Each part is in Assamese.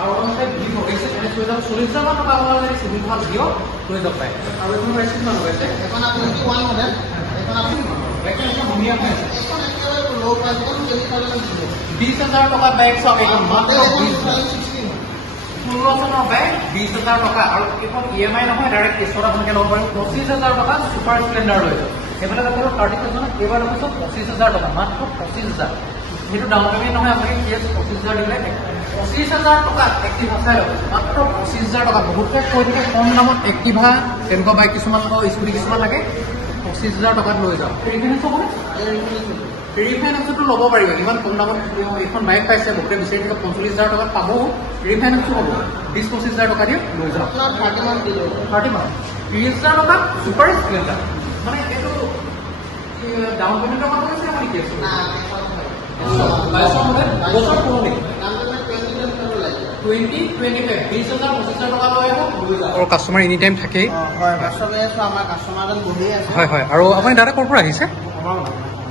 আৰু মানে ভিভ হৈছে এনে থৈ যাব 40,000 টকা আপোনালোকে চিভিল ভাল দিও থৈ যাব পাৰে আৰু এখন প্ৰাইচ কিমান হৈছে এখন আপুনি 1 মডেল এখন আপুনি এখন ধুনীয়া আছে এখন একেবাৰে লো প্ৰাইচ এখন 20,000 টকা বাইক সব এখন মাত্ৰ 16,000 বাইক 20,000 টকা আৰু এখন ইএমআই নহয় ডাইৰেক্ট কেছৰ আপোনালোকে ল'ব পাৰিব 25,000 টকা সুপাৰ স্প্লেণ্ডাৰ লৈ যাব এইফালে যাব 30,000 এইবাৰ হ'ব 25,000 টকা মাত্ৰ 25,000 যেটো ডাউন পেমেন্ট নহয় আপুনি কেছ 25,000 দিলে 25,000 টকা এক্টিভা চাই ল'ব মাত্ৰ 25,000 টকা বহুতে কৈ থাকে কম দামত এক্টিভা তেনেকুৱা বাইক কিছুমান স্কুটি কিছুমান লাগে 25,000 টকাত লৈ যাওক ৰিফাইনেন্স হ'ব ৰিফাইনেন্সটো ল'ব পাৰিব ইমান কম দামত এখন বাইক পাইছে বহুতে বিচাৰি থাকে 45,000 টকাত পাব ৰিফাইনেন্সটো হ'ব 20-25,000 টকা দিয়ে লৈ যাওক 30 মান দিলে 30 মান 30,000 টকা সুপাৰ স্প্লেণ্ডাৰ মানে এইটো ডাউন পেমেন্টৰ কথা কৈছে আপুনি কেছ না বছৰ পুৰণি 20-25,000 টকা লৈ আহিব আৰু কাষ্টমাৰ এনি টাইম থাকেই হয় আমাৰ কাষ্টমাৰজন বহি আছে হয় হয় আৰু আপুনি দাদা ক'ৰ পৰা আহিছে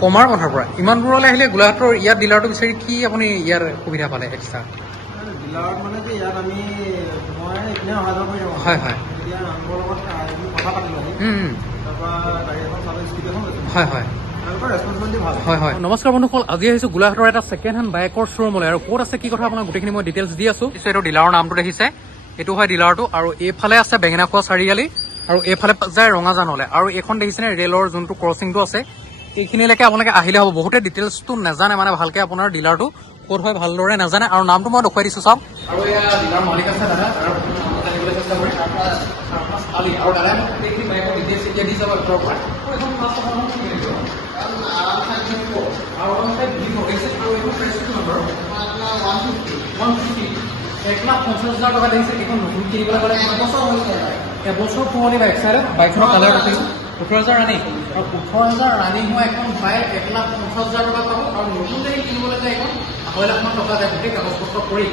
কমাৰ বন্ধাৰ পৰা ইমান দূৰলৈ আহিলে গোলাঘাটৰ ইয়াত ডিলাৰটো বিচাৰি কি আপুনি ইয়াৰ সুবিধা পালে এক্সট্ৰা ডিলাৰত মানে কি ইয়াত আমি মই এনে অহা যোৱা কৰি থাকোঁ হয় হয় এতিয়া মানুহৰ লগত কথা পাতিলোঁ তাৰপৰা গাড়ী এখন চালে স্পীড এখন হয় হয় হয় হয় নমস্কাৰ বন্ধুসকল আজি আহিছোঁ গোলাঘাটৰ এটা ছেকেণ্ড হেণ্ড বাইকৰ শ্ব'ৰুমলৈ আৰু ক'ত আছে কি কথা আপোনাক গোটেইখিনি মই ডিটেইলছ দি আছোঁ এইটো ডিলাৰৰ নামটো দেখিছে এইটো হয় ডিলাৰটো আৰু এইফালে আছে বেঙেনাখোৱা চাৰিআলি আৰু এইফালে যায় ৰঙাজানলৈ আৰু এইখন দেখিছেনে ৰেলৰ যোনটো ক্ৰচিংটো আছে এইখিনিলৈকে আপোনালোকে আহিলে হ'ব বহুতে ডিটেইলছটো নাজানে মানে ভালকৈ আপোনাৰ ডিলাৰটো ক'ত হয় ভালদৰে নাজানে আৰু নামটো মই দেখুৱাই দিছোঁ চাওক আৰু এয়া ডিলাৰ মালিক আছে দাদা জানিবলৈ চেষ্টা কৰি আৰু দাদাই এইখিনি বাইকৰ ডিটেইলছ এতিয়া দি যাব ওপৰৰ পৰা আৰু ভিভ হৈছে আৰু এইটো প্ৰাইচটো নম্বৰ আপোনাৰ 150 1,50,000 টকা দিছে এইখন নতুন কিনিবলৈ গ'লে এবছৰ পুৰণি বাইক চাই বাইকখনৰ কালাৰ দেখিছোঁ 18,000 ৰানিং আৰু 18,000 ৰানিং হোৱা এখন বাইক 1,50,000 টকা পাব আৰু নতুন যদি কিনিবলৈ যায় এখন 2,00,000 টকা যায় গোটেই কাগজ পত্ৰ কৰি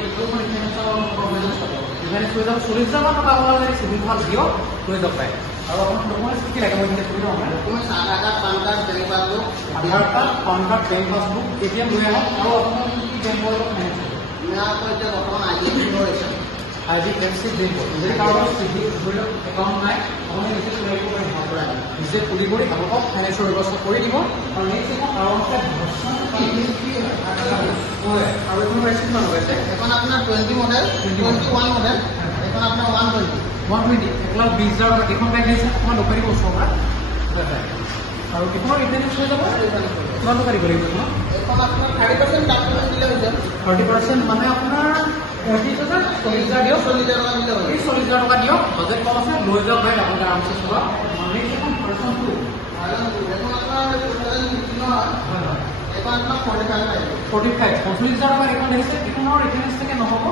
ইফালে থৈ যাব 40,000 টকা আপোনালোকে চিভিল ভাল দিও থৈ যাব পাৰে আৰু আপোনাৰ ডকুমেণ্টছ কি লাগে মই এইখিনি সুবিধা হয় documents Aadhaar card pan card bank passbook Aadhaar card pan card bank passbook ATM লৈ আহক আৰু আপোনাৰ কি বেংকৰ লগত ফাইনেন্স ইয়াৰ এতিয়া বৰ্তমান আইডি ফেন্সি বেংক যদি কাৰোবাৰ চিভিল একাউণ্ট নাই আপুনি নিজে খুলিব পাৰিব নিজে খুলি কৰি আপোনালোকক ফাইনেন্সৰ ব্যৱস্থা কৰি দিব আৰু নেক্সট এখন আৰামছে আৰু এখন প্ৰাইচ কিমান হৈছে এখন আপোনাৰ 20 মডেল 21 মডেল এখন আপোনাৰ 120 1,20,000 টকা এখন বাইক দিছে অকণমান দেখুৱাই দিব ওচৰৰ পৰা আৰু কিমান ৰিফাইনেন্স হৈ যাব কিমান টকা দিব লাগিব এখন আপোনাৰ 30% ডাউন পেমেণ্ট দিলে হৈ যাব 30% মানে আপোনাৰ 40,000 40,000 দিয়ক 40,000 টকা দিলে হয় 40,000 টকা দিয়ক বাজেট কম আছে লৈ যাওক বাইক আপুনি আৰামছে চলাওক মানে এখন ভাৰ্চন 2 এখন আপোনাৰ 2015 হয় এখন আপোনাৰ 45 45,000 টকা এখন দেখিছে এখনৰ ৰিফাইনেন্স থাকে নহ'ব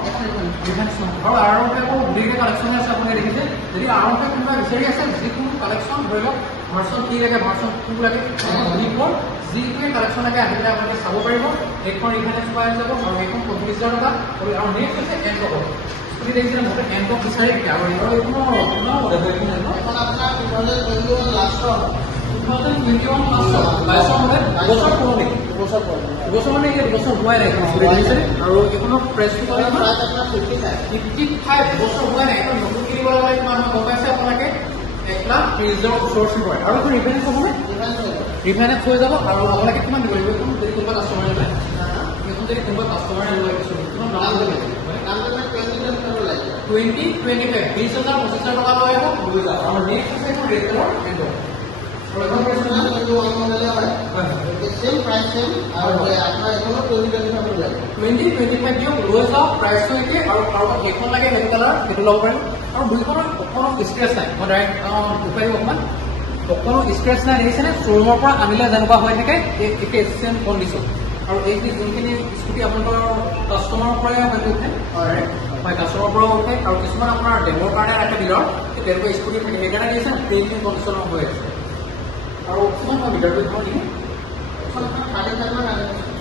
ৰিফাইনেন্স নহ'ব আৰু আৰামছে আকৌ গোটেইকেইটা কালেকশ্যন আছে আপুনি দেখিছে যদি আৰামছে কোনোবা বিচাৰি আছে যিকোনো কালেকশ্যন ধৰি লওক ভাৰ্চন 3 লাগে ভাৰ্চন 2 লাগে যিবোৰ যিটোৱে কালেকশ্যন লাগে আহিলে আপোনালোকে চাব পাৰিব এইখন ৰিফাইনেন্স পাই যাব আৰু এইখন 45,000 টকা আৰু নেক্সট হৈছে এনটক আপুনি দেখিছে মোক এনটক বিচাৰি আৰু এইখনো এখন আপোনাৰ 2021 লাষ্টৰ 2021 লাষ্টৰ 22 মডেল বছৰ পুৰণি বছৰ মানে এই বছৰ হোৱাই নাই আৰু এইখনৰ প্ৰাইচটো ক'লে আপোনাৰ 55 বছৰ হোৱাই নাই এখন নতুন কিনিব লগা কিমান গম পাইছে আপোনালোকে 1,30,000 ওচৰ হয় আৰু এইখন ৰিফাইনেন্স হ'ব নে ৰিফাইনেন্স হৈ যাব আৰু আপোনালোকে কিমান দিব লাগিব এইখন যদি কোনোবা কাষ্টমাৰে লয় এইখন যদি কোনোবা কাষ্টমাৰে লয় কিছুমান দাম দিব লাগিব 20-25 20,000-25,000 টকা লৈ আহিব লৈ যাওক আৰু নেক্সট আছে এখন red colour and same price same और अपना एखनो 20-25 লাগে 20-25 দিও লৈ যাও প্ৰাইসটো একে আৰু কাৰোবাক এখন লাগে ৰেড কালাৰ এটো লব পাৰিম আৰু দুইখনৰ কোনো স্ক্ৰেচ নাই মই ডাইৰেক্ট উপায় অকমান কোনো স্ক্ৰেচ নাই দেখিছেনে শ্বৰুমৰ পৰা আনিলে যেনেকুৱা হৈ থাকে একে সেম কণ্ডিশ্যন আৰু এই যোনখিনি স্কুটি আপোনালোকৰ কাষ্টমাৰৰ পৰাই হয়তো উঠে হয় কাষ্টমাৰৰ পৰা উঠে আৰু কিছুমান আপোনাৰ ডেমৰ কাৰণে ৰাখে ডিলাৰ তেনেকুৱা স্কুটি থাকে সেইকাৰণে দেখিছে প্লেইন কণ্ডিশ্যনৰ হৈ আছে আৰু কিমান হয় মিটাৰটো কিমান দিম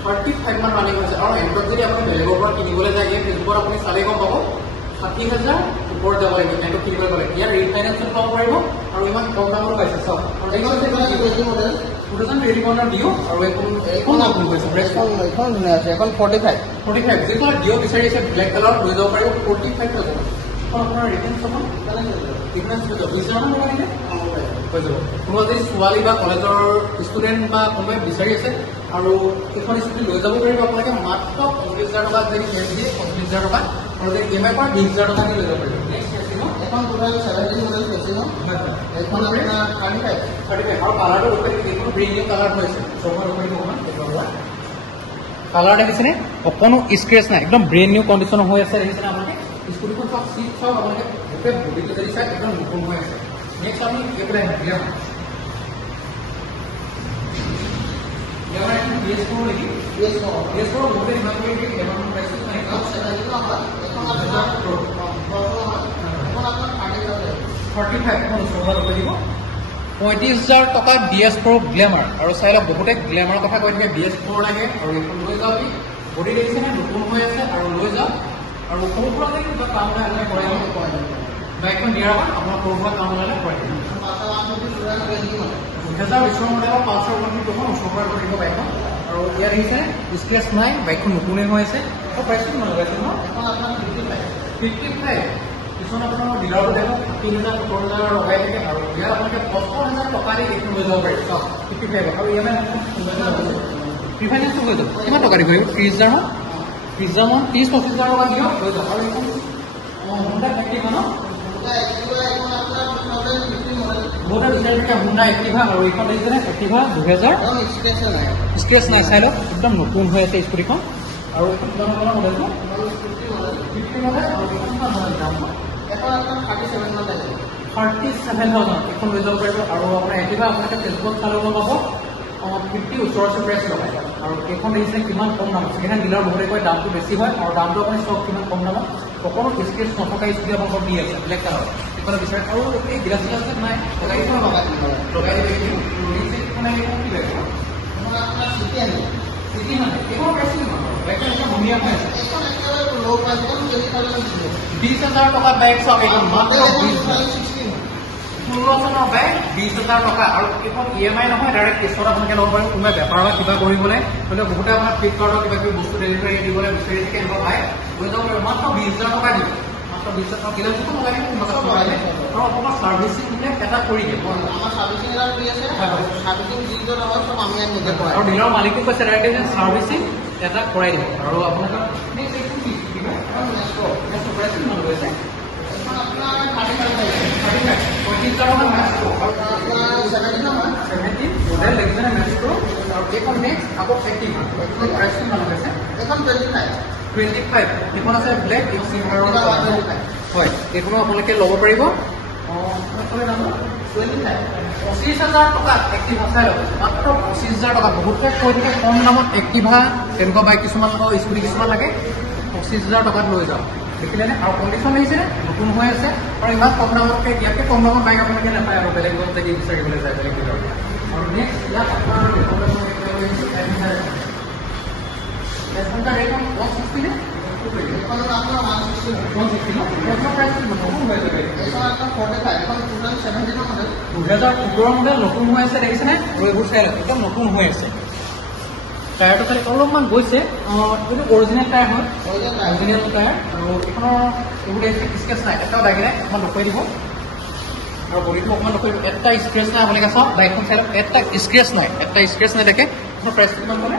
35 মান ৰানিং হৈছে আৰু এণ্ড্ৰইড যদি আপুনি বেলেগৰ পৰা কিনিবলৈ যায় এই ফেচবুকত আপুনি চালে গম পাব 60,000 ওপৰত যাব লাগিব এণ্ড্ৰইড কিনিবলৈ গ'লে ইয়াৰ ৰিফাইনেন্সত পাব পাৰিব আৰু ইমান কম দামত পাইছে চাওক আৰু এইখন হৈছে 20 মডেল 2021 ডিও আৰু এখন নতুন হৈছে ব্ৰেছখন এখন ধুনীয়া আছে এখন 45 যিটো ডিও বিচাৰি আছে ব্লেক কালাৰ লৈ যাব পাৰিব 45 হৈ যাব আপোনাৰ ৰিটেন্স হ'ব ডিফাৰেন্স হৈ যাব 20 মান হ'ব নেকি হৈ যাব কোনোবা যদি ছোৱালী বা কলেজৰ ষ্টুডেণ্ট বা কোনোবাই বিচাৰি আছে আৰু এখন স্কুটি লৈ যাব পাৰিব আপোনালোকে মাত্ৰ 25,000 টকা যদি ফেৰ দিয়ে 25,000 টকা আৰু যদি EMI পৰা 20,000 টকা দি লৈ যাব পাৰিব এখন টোটাল 17 মডেল ফেচিনো এখন আপোনাৰ 35 আৰু কালাৰটো ওপৰত দেখোন ব্ৰেণ্ড নিউ কালাৰ হৈছে চবৰ ওপৰত অকমান দেখুৱা কালাৰ দেখিছেনে অকনো স্ক্ৰেচ নাই একদম ব্ৰেণ্ড নিউ কণ্ডিশ্যন হৈ আছে দেখিছেনে আপোনালোকে স্কুটিখন সব সিট সব আপোনালোকে গোটেই বডিটো যদি চাই একদম নতুন হৈ আছে নেক্সট আমি এইফালে আহিম PS4 নেকি PS4 গোটেই ইমান কৰি কি এখন প্ৰাইচটো নাই এখন আপোনাৰ 45 এখন ওচৰত দিব 35,000 টকা BS4 গ্লেমাৰ আৰু চাইলা বহুতে গ্লেমাৰৰ কথা কৈ থাকে BS4 লাগে আৰু এখন লৈ যাও বডি দেখিছেনে নতুন হৈ আছে আৰু লৈ যাও আৰু সৰু সুৰা যদি কিবা কাম নাই কৰে বাইকখন দিয়াৰ আগত আপোনাৰ সৰু সুৰা কাম হ'লে কৰে 2020 মডেলৰ 520 টকা ওচৰৰ কৰিব বাইকখন আৰু ইয়াৰ দেখিছেনে স্ক্ৰেচ নাই বাইকখন নতুনেই হৈ আছে আৰু প্ৰাইচটো কিমান লগাইছে ন এখন আপোনাৰ 55 কিছুমান আপোনাৰ ডিলাৰটো দেখোন 3,000 4,000 লগাই থাকে আৰু ইয়াৰ আপোনালোকে 55,000 টকা দি এইখন লৈ যাব পাৰিব 55 আৰু EMI প্ৰিফাইনেন্সটো হৈ যাব কিমান টকা দিব 30,000 মান 30-35,000 টকা দিয়ক লৈ যাওক আৰু এইখন হুণ্ডা এক্টিভা ন হুণ্ডা এক্টিভা আৰু এইখন দেখিছেনে এক্টিভা 2000 স্ক্ৰেচ নাই চাই লওক একদম নতুন হৈ আছে স্কুটিখন আৰু এইখন কিমান মডেলটো 50 মডেল আৰু এইখন মডেল দাম এখন আপোনাৰ 37,000 এখন লৈ যাব পাৰিব আৰু আপোনাৰ এক্টিভা আপোনালোকে ফেচবুকত চালেও পাব 50 ওচৰৰ প্ৰাইচ লগাই আৰু এইখন দেখিছে কিমান কম দাম ছেকেণ্ড ডিলাৰ বহুতে কয় দামটো বেছি হয় আৰু দামটো আপুনি চব কিমান কম দামত সকলো স্কেচ নথকা স্কুটি আপোনালোকক দি আছে ব্লেক কালাৰ এইফালে বিচাৰে আৰু এই গ্লাছ গ্লাছ নাই লগাই দিব লগাই দিব মানে কি লাগিব আপোনাৰ চিটি আনি এইখন প্ৰাইচ কিমান বাইকখন একদম ধুনীয়া হৈ আছে এইখন একেবাৰে ল' প্ৰাইচ 20,000 টকা বাইক চাওক এইখন মাত্ৰ 16,000 বাইক 20,000 টকা আৰু এইখন EMI নহয় ডাইৰেক্ট কেছত আপোনালোকে ল'ব পাৰিব কোনোবাই বেপাৰ বা কিবা কৰিবলৈ হ'লে বহুতে আপোনাৰ ফ্লিপকাৰ্টৰ কিবা কিবি বস্তু ডেলিভাৰী দিবলৈ বিচাৰি থাকে এনেকুৱা পায় লৈ যাব পাৰিব মাত্ৰ 20,000 টকা দিব মাত্ৰ 20,000 টকা কিলো যিটো লগাই আৰু আপোনাৰ ছাৰ্ভিচিং এটা কৰি দিব আমাৰ ছাৰ্ভিচিং এটা কৰি আছে ছাৰ্ভিচিং যিটো নহয় চব আমি নিজে কৰাই আৰু ডিলাৰ মালিকো কৈছে ডাইৰেক্ট ছাৰ্ভিচিং এটা কৰাই দিব আৰু আপোনালোকৰ নেক্সট এইটো কি মেষ্ট্ৰ প্ৰাইচ কিমান লৈছে এখন আপোনাৰ 35,000 টকা মেষ্ট্ৰ আৰু আপোনাৰ 17 মডেল দেখিছেনে মেষ্ট্ৰ আৰু এইখন নেক্সট আকৌ এক্টিভা এইখন প্ৰাইচ কিমান লৈছে এখন 25 এইখন আছে ব্লেক এই চিলভাৰৰ হয় এইখনো আপোনালোকে ল'ব পাৰিব 25,000 টকা এক্টিভা চাই ল'ব মাত্ৰ 25,000 টকা বহুতে কৈ থাকে কম দামত এক্টিভা তেনেকুৱা বাইক কিছুমান স্কুটি কিছুমান লাগে 25,000 টকাত লৈ যাওঁ দেখিলেনে আৰু কণ্ডিশ্যন আহিছেনে নতুন হৈ আছে আৰু ইমান কম দামতকৈ ইয়াতকৈ কম দামত বাইক আপোনালোকে নাপায় আৰু বেলেগ দলত যদি বিচাৰিবলৈ যায় বেলেগ ডিলাৰ আৰু নেক্সট ইয়াত আপোনাৰ মডেল নতুন হৈ আছে দেখিছেনে এইবোৰ চাই লওক একদম নতুন হৈ আছে টায়াৰটো খালি অলপমান গৈছে এইটো অৰিজিনেল টায়াৰ হয় অৰিজিনেল টায়াৰ আৰু এইখনৰ এইবোৰ স্কেচ নাই এটাও লাগি নাই অকণমান দেখুৱাই দিব আৰু বডিটো অকণমান দেখুৱাই দিব এটা স্ক্ৰেচ নাই আপোনালোকে চাওক বাইকখন চাই লওক এটা স্ক্ৰেচ নাই দেখে আপোনাৰ প্ৰাইচ কিমান ক'লে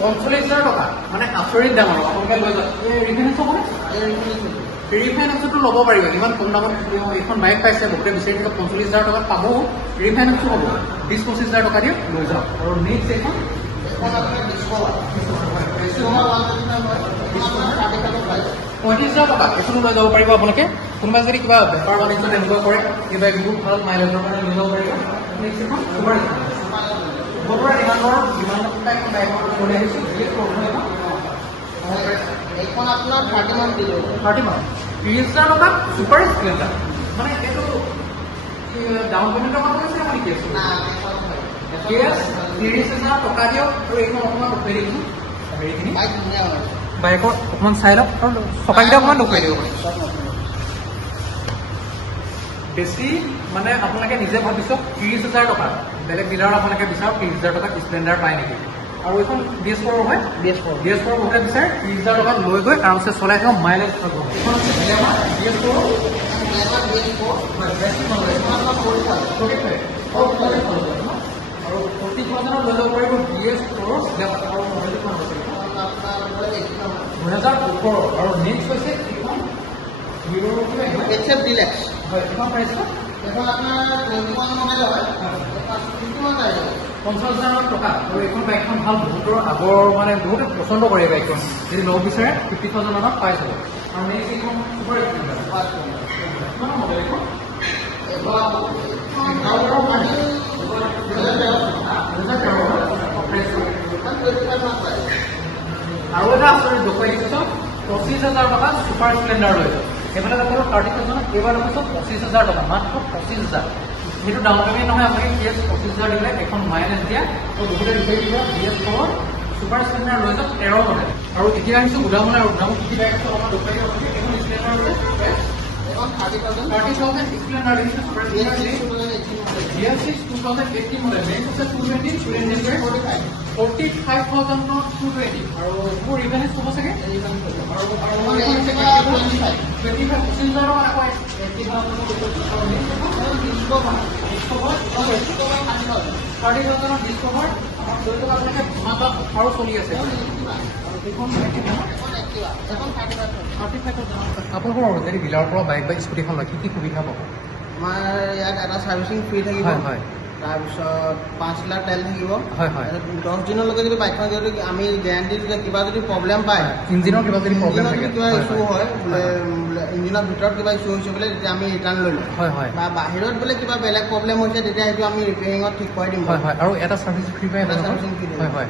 45,000 টকা মানে আচৰিত দাম আৰু আপোনালোকে লৈ যাওক এই ৰিফাইনেন্স হ'বনে ৰিফাইনেন্সটো ল'ব পাৰিব ইমান কম দামত এইখন বাইক পাইছে বহুতে বিচাৰি থাকে 45,000 টকাত পাব ৰিফাইনেন্সো হ'ব 20-25,000 টকা দি লৈ যাওক আৰু নেক্সট এইখন আপোনাৰ 35,000 টকা এইখনো লৈ যাব পাৰিব আপোনালোকে কোনোবাই যদি কিবা বেপাৰ বাণিজ্য তেনেকুৱা কৰে কিবা বহুত ভাল মাইলেজৰ কাৰণে লৈ যাব পাৰিব নেক্সট এইখন বতৰা ডিমাণ্ডৰ এখন বাইকৰ লৈ আহিছোঁ এইখন আপোনাৰ 30,000 টকা ছুপাৰ স্প্লেণ্ডাৰ মানে এইটো ডাউন পেমেণ্টৰ কথা কৈছে আপুনি কি আছে 30,000 টকা দিয়ক আৰু এইখন অকণমান দেখুৱাই দিবচোন হেৰিখিনি বাইকৰ অকণমান চাই লওক আৰু চকাকেইটা অকণমান দেখুৱাই দিব বেছি মানে আপোনালোকে নিজে ভাবি চাওক 30,000 টকা বেলেগ ডিলাৰত আপোনালোকে বিচাৰক 30,000 টকা স্প্লেণ্ডাৰ পায় নেকি আৰু এইখন BS4 হয় BS4 বহুতে বিচাৰে 30,000 টকা লৈ গৈ আৰামছে চলাই থাকক মাইলেজ পাব এইখন আছে BS4 আৰু 40,000 লৈ যাব পাৰিব BS4 আৰু মডেলখন আছে 2018 আৰু নেক্সট হৈছে এইখন হিৰো HF ডিলাক্স হয় এইখন প্ৰাইচ এখন আপোনাৰ 21 মডেল হয় 50,000 টকা আৰু এইখন বাইকখন ভাল বহুতৰ আগৰ মানে বহুতে পচন্দ কৰে বাইকখন যদি ল'ব বিচাৰে 50,000 টকাত পাই যাব আৰু নেক্সট এইখন ছুপাৰ স্প্লেণ্ডাৰ কিমান মডেল এইখন আৰু এটা আছে দেখুৱাই দিছোঁ 25,000 টকা ছুপাৰ স্প্লেণ্ডাৰ লৈ যাওক এইফালে আপোনাৰ 30,000 এইবাৰ পিছত 25,000 টকা মাত্ৰ 25,000 সেইটো ডাউন পেমেণ্ট নহয় আপুনি কেছ 25,000 দিলে এখন মাইলেজ দিয়া আৰু বহুতে বিচাৰি দিব BS4 ছুপাৰ স্প্লেণ্ডাৰ লৈ যাওক 13 মডেল আৰু এতিয়া আহিছোঁ গুদামলৈ আৰু গুদামত কি বাইক আছে অলপমান দেখুৱাই দিব এখন স্প্লেণ্ডাৰ লৈ এখন 30,000 স্প্লেণ্ডাৰ দিছে ছুপাৰ BS6 2018 মডেল নেক্সট আছে 220 45,000 নত 220 আৰু মোৰ ৰিভেনিউজ হ'ব চাগে আৰু 25,000 আকৌ 30,000 ডিছকভাৰ আমাৰ 2 টকা আপোনালোকে ধুমাত আৰু চলি আছে আপোনালোকৰ যদি ডিলাৰৰ পৰা বাইক বা স্কুটিখন লয় কি সুবিধা পাব আমাৰ ইয়াত এটা ছাৰ্ভিচিং ফ্ৰী থাকিব হয় তাৰপিছত 5 লিটাৰ তেল থাকিব হয় 10 দিনলৈকে যদি বাইকখন যদি আমি গেৰাণ্টি দিলে কিবা যদি প্ৰব্লেম পায় ইঞ্জিনৰ কিবা যদি প্ৰব্লেম থাকে কিবা ইছ্যু হয় বোলে ইঞ্জিনৰ ভিতৰত কিবা ইছ্যু হৈছে বোলে তেতিয়া আমি ৰিটাৰ্ণ লৈ লওঁ বা বাহিৰত বোলে কিবা বেলেগ প্ৰব্লেম হৈছে তেতিয়া সেইটো আমি ৰিপেয়াৰিঙত ঠিক কৰাই দিম আৰু এটা ছাৰ্ভিচিং ফ্ৰী পাই